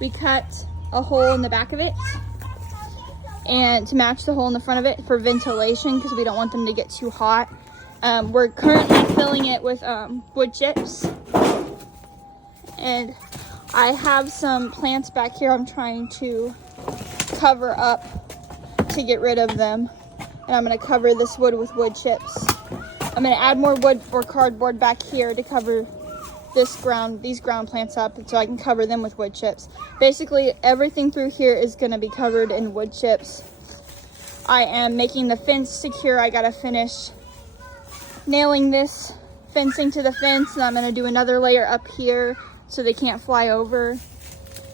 We cut a hole in the back of it and to match the hole in the front of it for ventilation because we don't want them to get too hot. We're currently filling it with wood chips, and I have some plants back here I'm trying to cover up to get rid of them, and I'm going to cover this wood with wood chips. I'm going to add more wood or cardboard back here to cover these ground plants up so I can cover them with wood chips. Basically everything through here is going to be covered in wood chips. I am making the fence secure. I got to finish nailing this fencing to the fence, and I'm going to do another layer up here so they can't fly over.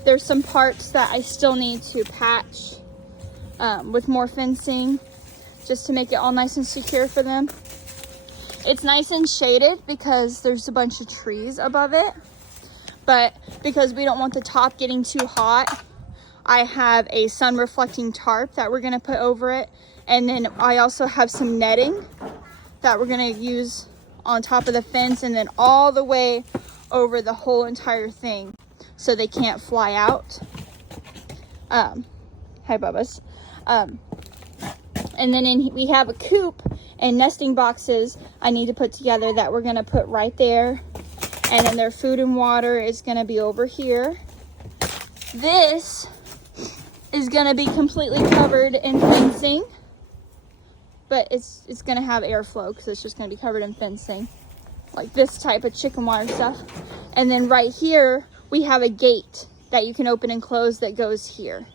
There's some parts that I still need to patch with more fencing just to make it all nice and secure for them. It's nice and shaded because there's a bunch of trees above it, but because we don't want the top getting too hot, I have a sun reflecting tarp that we're going to put over it, and then I also have some netting that we're going to use on top of the fence and then all the way over the whole entire thing so they can't fly out. Hi Bubba's. And then we have a coop and nesting boxes I need to put together that we're going to put right there, and then their food and water is going to be over here. This is going to be completely covered in fencing, but it's going to have airflow because it's just going to be covered in fencing, like this type of chicken wire stuff. And then right here we have a gate that you can open and close that goes here.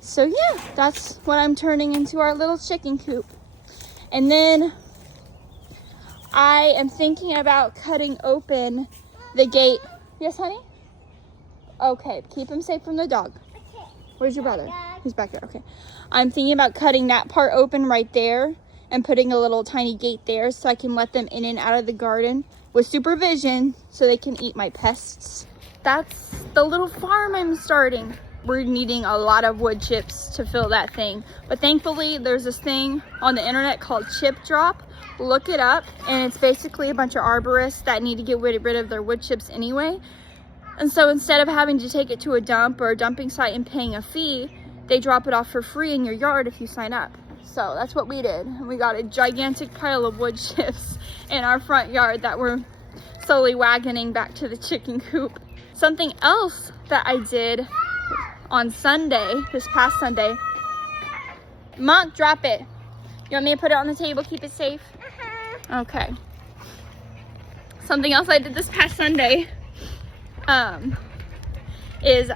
So yeah, that's what I'm turning into our little chicken coop. And then I am thinking about cutting open the gate. Yes, honey? Okay, keep him safe from the dog. Where's your brother? He's back there. Okay. I'm thinking about cutting that part open right there and putting a little tiny gate there so I can let them in and out of the garden with supervision so they can eat my pests. That's the little farm I'm starting. We're needing a lot of wood chips to fill that thing, but thankfully there's this thing on the internet called Chip Drop. Look it up, and it's basically a bunch of arborists that need to get rid of their wood chips anyway. And so instead of having to take it to a dump or a dumping site and paying a fee, they drop it off for free in your yard if you sign up. So that's what we did. We got a gigantic pile of wood chips in our front yard that we're slowly wagoning back to the chicken coop. Something else that I did on Sunday, this past Sunday. Monk, drop it. You want me to put it on the table, keep it safe? Okay. Something else I did this past Sunday is